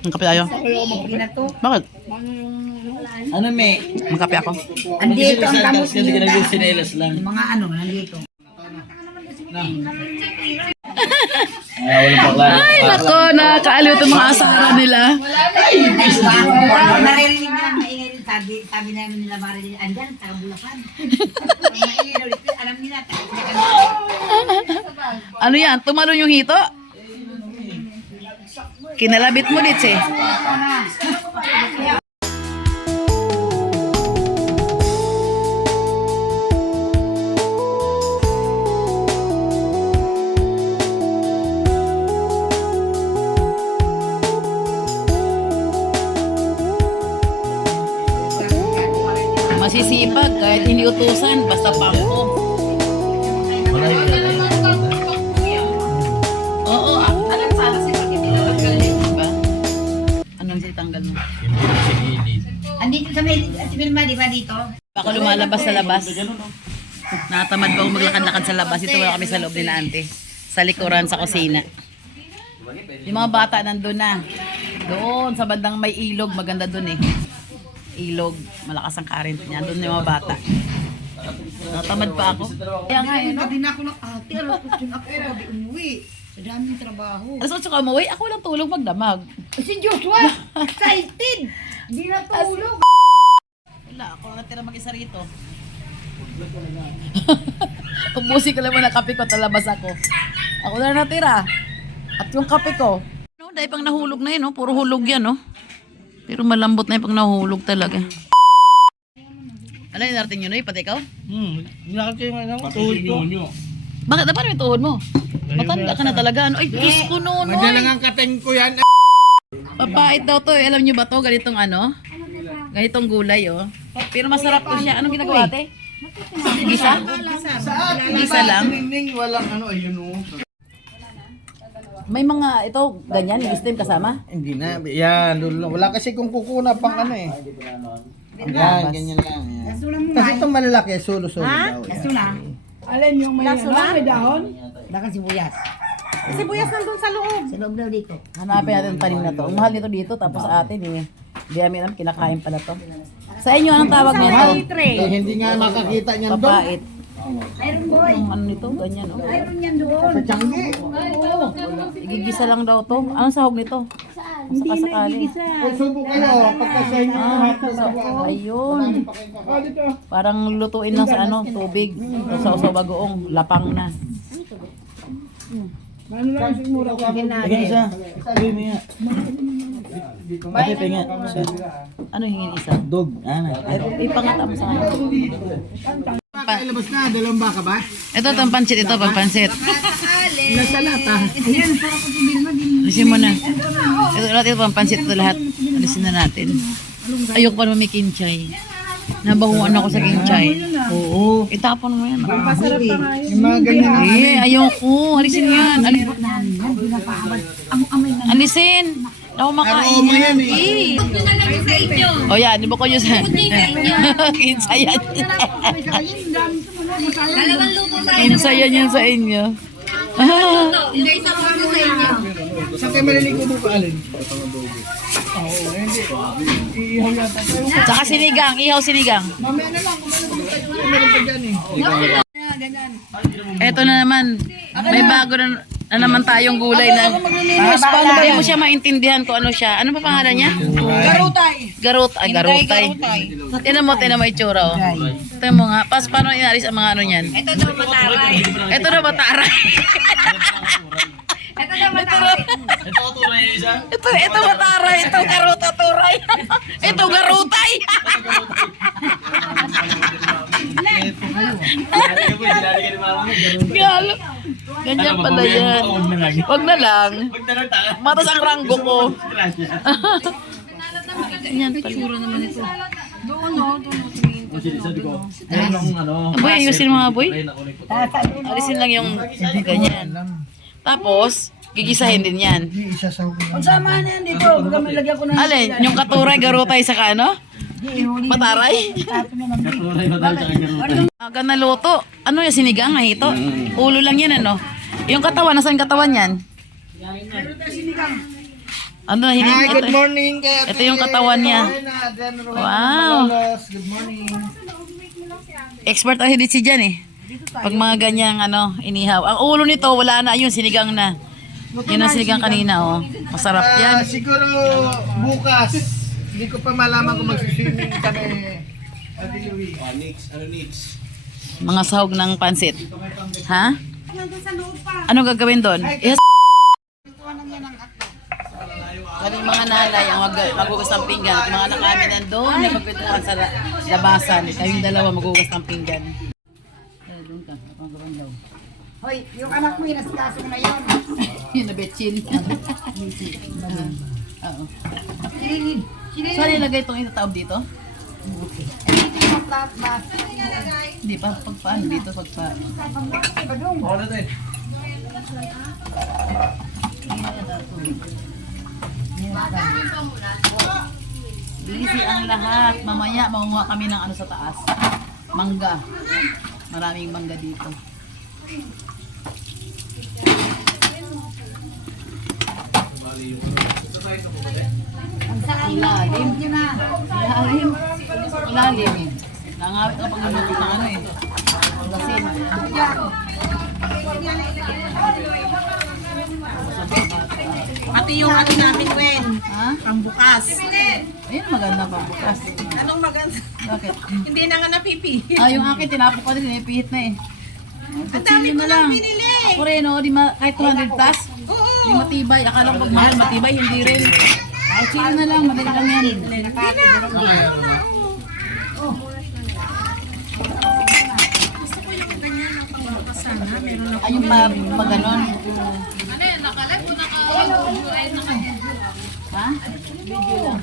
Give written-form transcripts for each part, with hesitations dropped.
Ang kape tayo. Bakit? Ano may? Magkape ako. Andito ang gamot Hindi ka niya. nag-sinelas lang. Mga ano, nandito. Walang bakla. Ay, nako, nakakaaliw itong mga asara nila. Naririnig niya, maingay rin. Sabi namin nila Marilyn, andyan, taga Bulacan. Maingay ulit. Alam nila, Ano yan? Tumalon yung hito? Kinalabit mo, Dits eh. Masisipag kahit hindi utusan, basta pangko. Oo, alam sana si diba? Anong sitanggal mo? andito sa may, si Vilma, di ba dito? Ako lumalabas sa labas. Nakatamad ba akong maglakad-lakad sa labas? Ito wala kami sa loob ni na ante. Sa likuran, sa kusina. Yung mga bata nandun na. Doon, sa bandang may ilog. Maganda doon eh. Ilog. Malakas ang current niya. Doon yung mga bata. Nakatamad pa ako. Kaya nga yun, no? Hindi na ako nakahati. Alam ko dyan ako gabi umuwi. Sa daming trabaho. Alas 8 ka umuwi, ako lang tulog magdamag. Si Joshua, excited. Hindi na tulog. Wala, ako lang natira mag-isa rito. Ubusin ko lang muna kape ko, talabas ako. Ako lang natira. At yung kape ko. No, dahil pang nahulog na yun, no? Puro hulog yan, no? Pero malambot na yung pang nahulog talaga. Ano yung narating yun, no? Pati ikaw? Nakakaya nga lang. Tuhod ko. Bakit na parang yung tuhod mo? Matanda ka na talaga, ano? Ay, Diyos ko noon, Madalang ang kateng ko yan. Papait daw to, alam nyo ba to? Ganitong ano? Ganitong gulay, oh. Pero masarap to siya. Anong ginagawa, ate? Gisa? Gisa lang? Walang ano, ayun o. May mga, ito, ganyan, steam kasama? Hindi na. Yan. Wala kasi kung kukuna pang ano eh. Yan, ganyan lang. Yan. Kasi itong malalaki, solo-solo daw. Kaso na. Alin yung may, may dahon? Dakan sibuyas. Sibuyas nandun sa loob. Sa loob daw dito. Hanapin natin ang tanim na to. Ang mahal nito dito, tapos sa atin eh. Hindi namin alam, kinakain pala to. Sa inyo, anong tawag nito? Eh, hindi nga makakita niyan doon. Papait. Iron boy. Ang ano nito, ganyan oh. Iron yan doon. Sa Tiangge. Igigisa lang daw to. Anong sahog nito? Hindi na igigisa. Ay, subo kayo. Pagka sa inyo. Ayun. Parang lutuin lang sa ano, tubig. Sa usaw bagoong, lapang na. Ano lang yung mura ko? Tingnan isa. Sabi mo nga. Ate, tingnan. Ano hingin isa? Dog. Ano? Ipangata mo sa akin. Ilabas na. Dalawang baka ba? Ito, itong pansit. Ito, pampansit. Nasa lata. Alisin mo na. Ito lahat, ito pampansit. Ito lahat. Alisin na natin. Ayoko pa naman may kinchay. Nabahuan ako sa kinchay. Oo. Itapon mo yan. Masarap pa nga yun. Yung mga ganyan. Eh, ayoko. Alisin yan. Alisin. Ako makain Aroma yan yan. eh. O yan, di ba ko yun sa... Kinsa yan. Kinsa yan yun sa inyo. Saan kayo maliligo mo ka alin? Saka sinigang, ihaw sinigang. Mamaya na lang. Kung ano ba meron pa dyan eh. Eto na naman. May bago na naman tayong gulay na. Hindi mo siya maintindihan kung ano siya. Ano pa pangalan niya? Garutay. Garutay. Tinan mo itsura oh. Tinan mo nga. Paano inalis ang mga ano niyan? Ito daw mataray. Ito na mataray. Ito daw mataray. Ito mataray. Ito garuta turay. Ito garutay. Galo. Ganyan pala yan. Wag na lang. Matas ang ranggo ko. Ganyan pala. Doon o, doon. Boy, ayusin mo nga boy. Alisin lang yung ganyan. Tapos, gigisahin din yan. Pagsama na yan dito. Baka may lagyan ko na. Alin, yung katuray, garutay, saka ano? Mataray? Aga na luto. Ano yung sinigang nga ito? Ulo lang yan ano? Yung katawan, nasaan katawan yan? Ano, Hi, hiling good morning. Ito yung katawan niya. Wow. Good morning. Expert ang hidit si Jan eh. Pag mga ganyang ano, inihaw. Ang ulo nito, wala na. Ayun, sinigang na. Yun ang sinigang kanina, oh. Masarap yan. Siguro bukas. Hindi ko pa malaman kung magsiswimming kami. Mga sahog ng pansit. Ha? Ano gagawin doon? Kami mga nanay ang magugas ng pinggan at mga anak namin nandun, nagpapituhan sa labasan. Kayong dalawa magugas ng pinggan. Doon ka, ako ang gawin daw. Hoy, yung anak mo yun, nasikaso mo na yun. Yun na betchin. Oo. Sinilin. So, ano ilagay itong itataob dito? Dito yung flat bus. Hindi pa, paano dito? Badong. Busy ang lahat. Mamaya, mamunga kami ng ano sa taas. Mangga. Maraming mangga dito. Ang saan Ilalim. yun na. Ilalim. Ilalim. Nangawit ka pag nalulog ng ano eh. Gasin. Pati yung ano namin, Gwen. Ha? Ang bukas. Ayun, maganda pa bukas. Anong maganda? Bakit? Hindi na nga napipihit. Ah, yung akin, tinapok ko din, pinipihit na eh. Ang dami ko lang pinili. Ako rin, oh, di kahit 200 plus, Oo. di matibay. Akala ko pag mahal, matibay, hindi rin. Kahit sino na lang, madali lang yan. Ay, yung pa ganon. Ha? Video lang.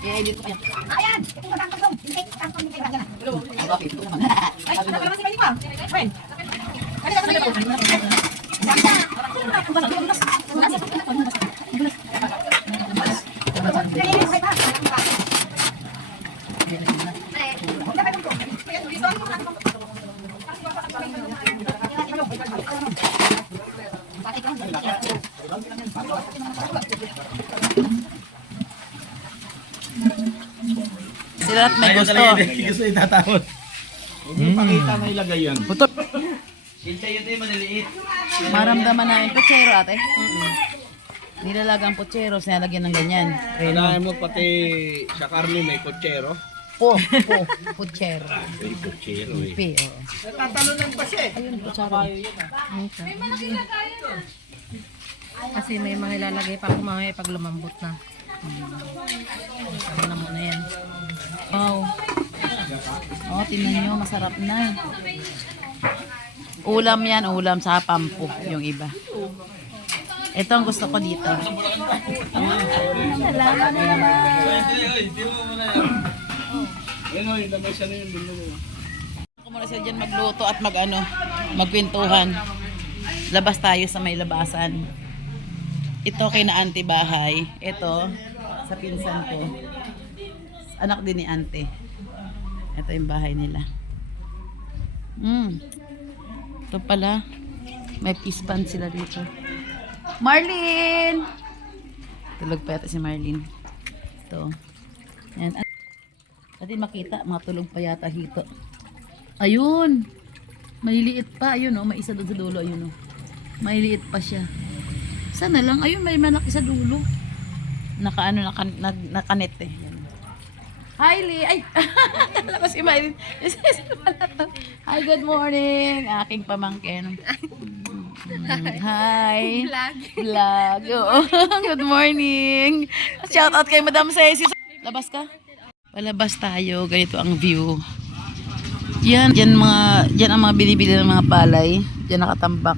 I-edit ko yan. Ayan! Matangkasong. Hindi, matangkasong. Hindi, matangkasong. Okay, ito naman. Ay, ano naman si Benny, ma'am? Gwen. Sila at may gusto. Gusto itatawad. Pakita na ilagay yan. Maramdaman namin. Putsero ate. Nilalagang putsero, sinalagyan ng ganyan. Kailangan mo pati sa karne may kutsero. Putsero. May kutsero eh. P, oo. Tatalunan pa siya eh. Ayun, putsero. Kasi may mga ilalagay pa ako mamaya pag lumambot na. Ano na muna yan. Wow. Oh, tingnan nyo, masarap na. Ulam yan, ulam sa pampo, yung iba. Ito ang gusto ko dito. Salamat naman. Ako muna sila dyan magluto at magkwentuhan. Labas tayo sa may labasan. Ito kay na auntie bahay. Ito sa pinsan ko. Anak din ni auntie. Ito yung bahay nila. Ito pala. May pispan sila dito. Marlene! Tulog pa yata si Marlene. Ito. Yan. Pati makita, mga tulog pa yata hito. Ayun! May liit pa. Ayun oh, may isa doon sa dulo. Ayun oh. May liit pa siya. Sana lang. Ayun, may malaki sa dulo. Nakanet eh. Yan. Hi, Lee! Ay! Alam ko si Marlene. Hi, good morning! Aking pamangkin. Hi! Vlog! Oo. Good morning! Shout out kay Madam Ceci. Labas ka? Palabas tayo. Ganito ang view. Yan ang mga binibili ng mga palay. Yan nakatambak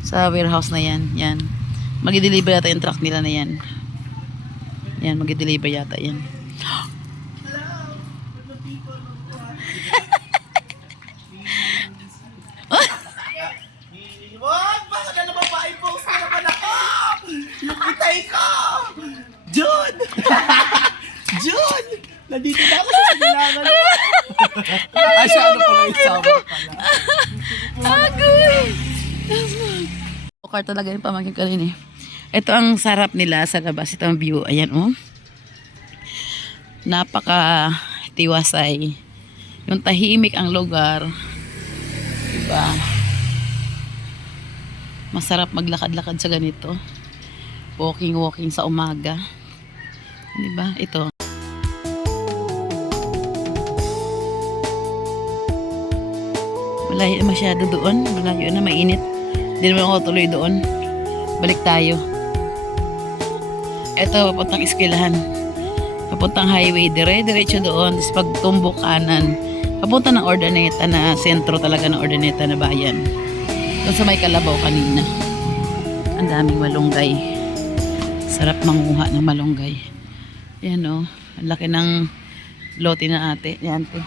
sa warehouse na yan. Yan. Mag-deliver yata yung truck nila na yan. Yan, mag-deliver yata yan. Wag! Bakit na naman pa-post na naman ako? Yung itay ko! Jun! Jun! Nandito na ako sa silangan ko. Ay, siya ano pala yung sama pala. Agoy! Joker talaga yung pamangkin ko rin eh. Ito ang sarap nila sa labas. Ito ang view. Ayan oh. Napaka tiwasay. Yung tahimik ang lugar. Diba? Masarap maglakad-lakad sa ganito. Walking sa umaga. Diba? Ito. Malayo na masyado doon. Malayo na, mainit. Hindi naman ako tuloy doon. Balik tayo. Ito, papuntang eskwelahan. Papuntang highway. Diretso doon. Tapos pag tumbok kanan, papunta ng Ordaneta na sentro talaga ng Ordaneta na bayan. Doon sa may Kalabaw kanina. Ang daming malunggay. Sarap manguha ng malunggay. Yan o. Ang laki ng lote na ate. Yan ate.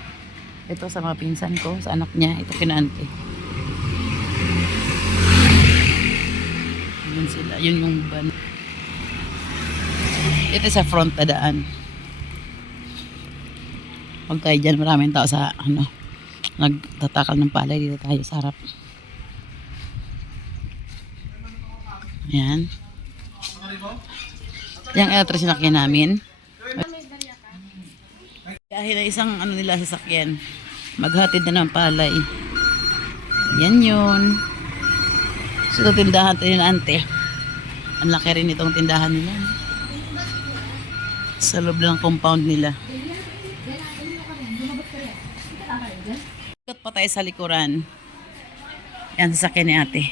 Ito sa mga pinsan ko. Sa anak niya. Ito kina ante. Yun sila. Yun yung ban. Ito sa front na daan. Huwag tayo dyan. Maraming tao sa nagtatakal ng palay. Dito tayo sa harap. Yan. Yung electric sinakyan namin. Dahil na isang nila sasakyan. Maghatid na ng palay. Yan yun. So ito tindahan ito yun ante. Ang laki rin itong tindahan nila. Sa loob ng compound nila. Ikot pa tayo sa likuran. Yan sasakyan ni ate.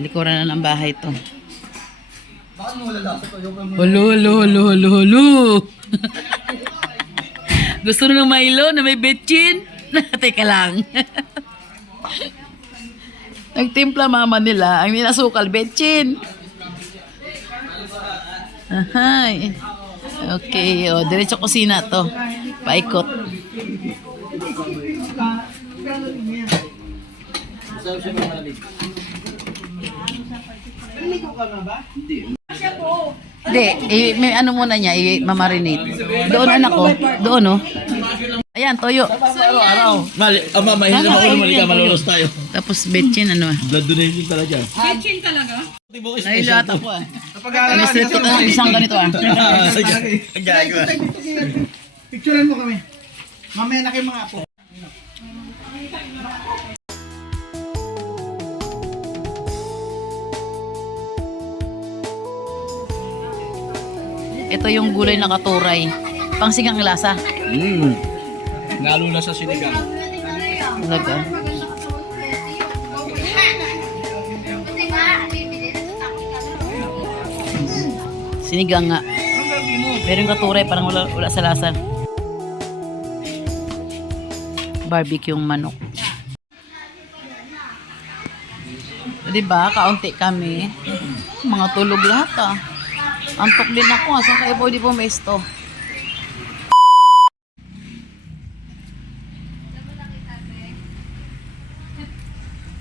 Likuran na ng bahay to. Halo. Gusto nyo ng Milo na may betchin? Teka lang. Nagtimpla mama nila. Ang ninasukal, betchin. Ahay. Okay, o. Diretso kusina to. Paikot. Hindi, may ano muna niya, i-marinate. Doon anak ko, doon oh. Ayan, toyo. Araw-araw. Mama, hindi naman ulo malika, malulos tayo. Tapos betchin, ano ah. Blood donation talaga. Kitchen talaga? Nailat ako ah. May strip ko ng isang ganito ah. Picturean mo kami. Mamaya na kayo mga apo. Ito yung gulay na katuray. Pangsigang lasa. Lalo na sa sinigang. Talaga. Sinigang nga. Pero yung katuray parang wala sa lasa. Barbecue yung manok. Diba? Kaunti kami. Mga tulog lahat ah. Antok din ako. Saan kayo po di pumesto?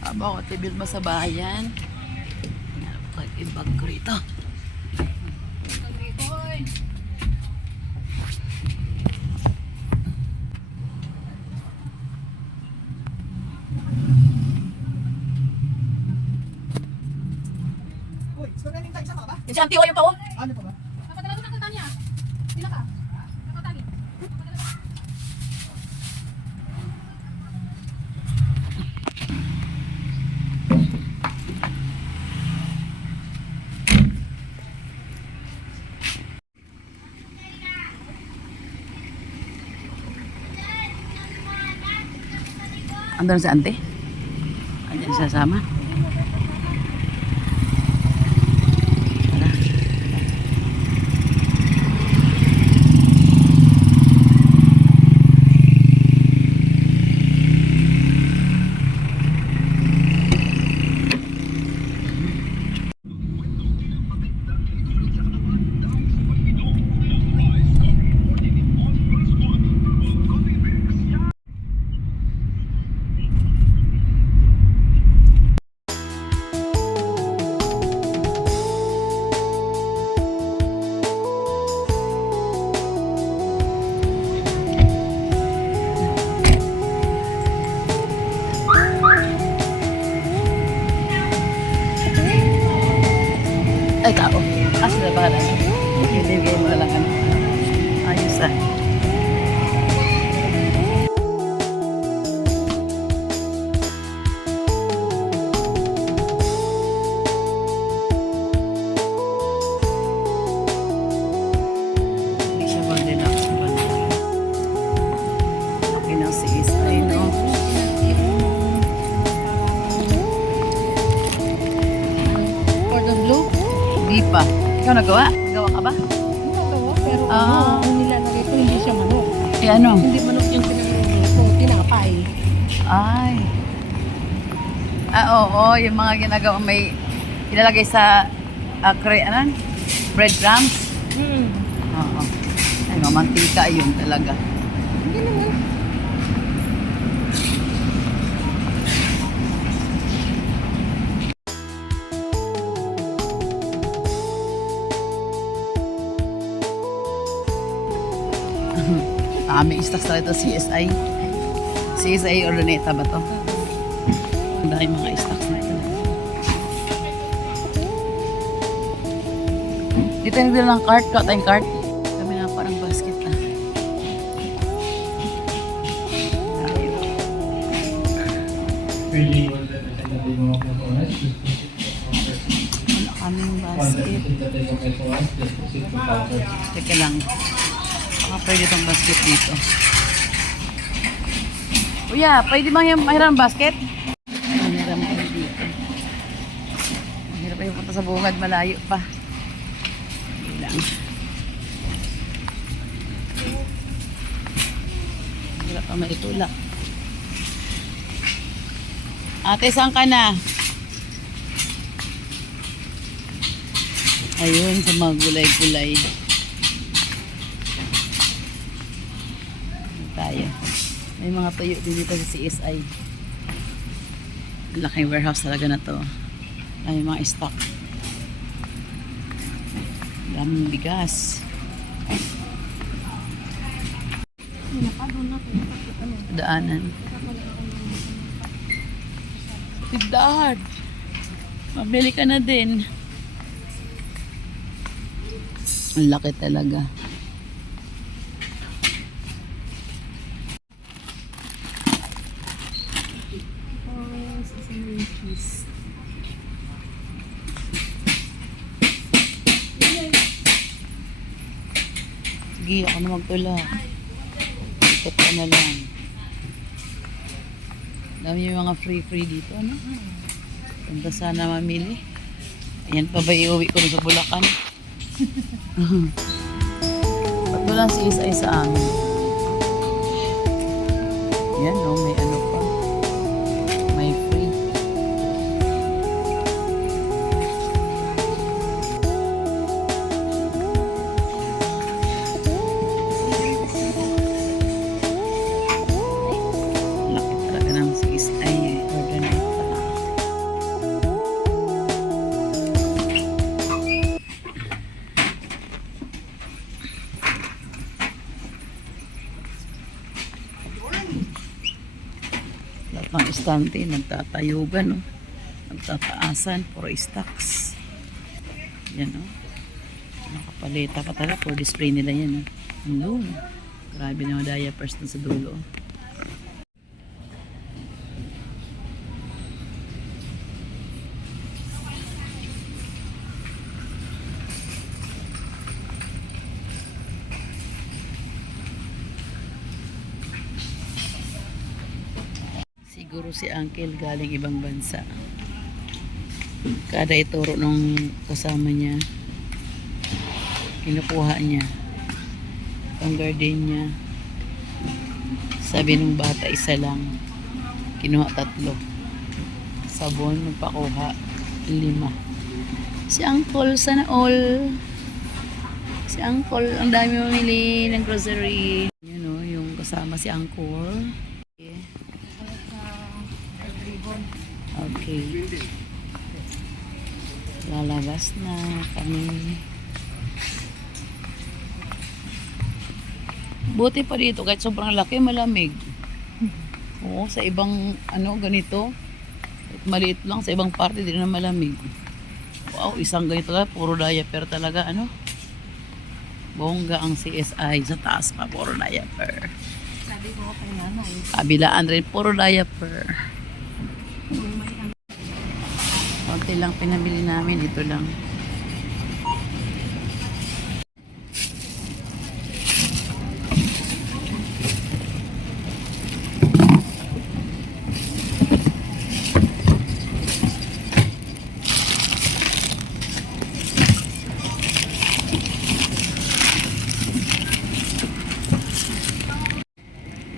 Habang ako tibil mo sa bayan. Pag-ibag ko rito. Si Auntie, yung pa oh. Ano pa ba? Napadala ko ng kanta niya. Sila ka? Nakatagi. Andun si Auntie? Andiyan siya sama. Bibigay mo lang ano. Ayos ah. Hindi siya mag-relax ba na? Okay na si Isay, no? For the blue, Hindi pa. Ikaw nagawa? Nagawa ka ba? nagawa, pero Ah. ang nilalagay ko hindi siya manok. Eh ano? Hindi manok yung pinaglalagay ko, tinapay. Ay. Oo, yung mga ginagawa may ilalagay sa ano? Breadcrumbs. Oo. Ay, mantika yun talaga. Hindi naman. May stocks talaga ito, CSI. CSI Ordaneta ba to? Ang dahil mga stocks na ito. Dito yung nagdala ng cart. Kau tayong cart. Kami na parang basket na. Wala kaming basket. Teka lang. Baka pwede itong basket dito. Kuya, pwede mahiram basket? Mahiram ko dito. Mahirap pa yung punta sa bungad, malayo pa. Hindi lang. Mahirap pa maitulak. Ate, saan ka na? Ayun, sa mga gulay-gulay. Tayo. May mga tuyo din dito sa CSI. Laking warehouse talaga na to. Ay, mga stock. Daming bigas. Daanan. Tindahan. Mabili ka na din. Ang laki talaga. Sige, ako na magtulak. Ikot ka na lang. Dami yung mga free dito, ano? Punta sana mamili. Ayan pa ba iuwi ko sa Bulacan? Ba't walang CSI sa amin? Yan, no? May ano pa. May free. Laki talaga ng CSI eh. Ordaneta. Lahat ng istante, nagtatayugan, no? Nagtataasan, puro stocks. Yan, no? Nakapalita pa talaga, for display nila yan, no? Ano? Grabe na mga diapers na sa dulo. Siguro si Uncle galing ibang bansa. Kada ituro nung kasama niya, kinukuha niya. Ang garden niya. Sabi nung bata, isa lang. Kinuha 3. Sabon, nagpakuha 5. Si Uncle, sana all. Si Uncle, ang dami mamili ng grocery. You know, yung kasama si Uncle. Okay. Lalabas na kami. Buti pa dito kahit sobrang laki, malamig. Oo, sa ibang ano ganito, maliit lang sa ibang parte din na malamig. Wow, isang ganito lang, puro diaper talaga ano. Bongga ang CSI sa taas pa, puro diaper. Sabi ko kung ano eh. Kabilaan rin, puro diaper. Konti lang pinamili namin, ito lang.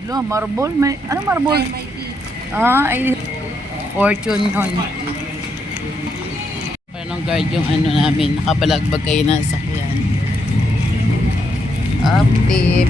Lo, marble, may ano marble? Ay fortune yun. Parang guard yung ano namin, nakabalagbag kayo na sakyan. Up tip.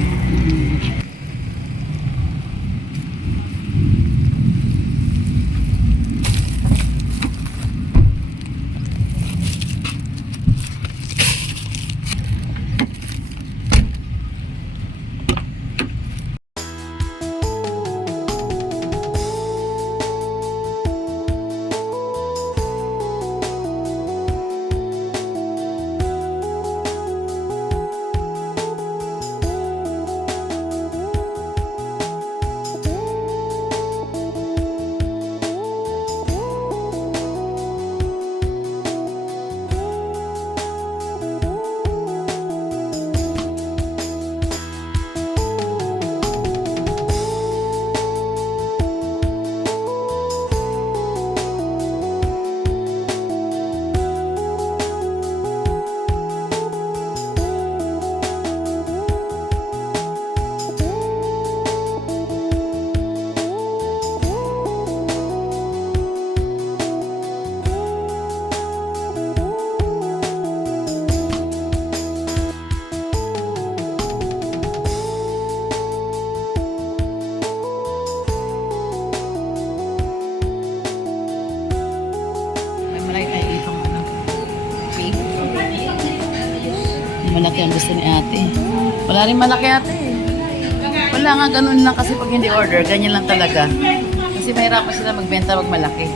Malaki ang gusto ni ate. Wala rin malaki ate. Wala nga, ganun lang kasi pag hindi order, ganyan lang talaga. Kasi mahirapan sila magbenta pag malaki.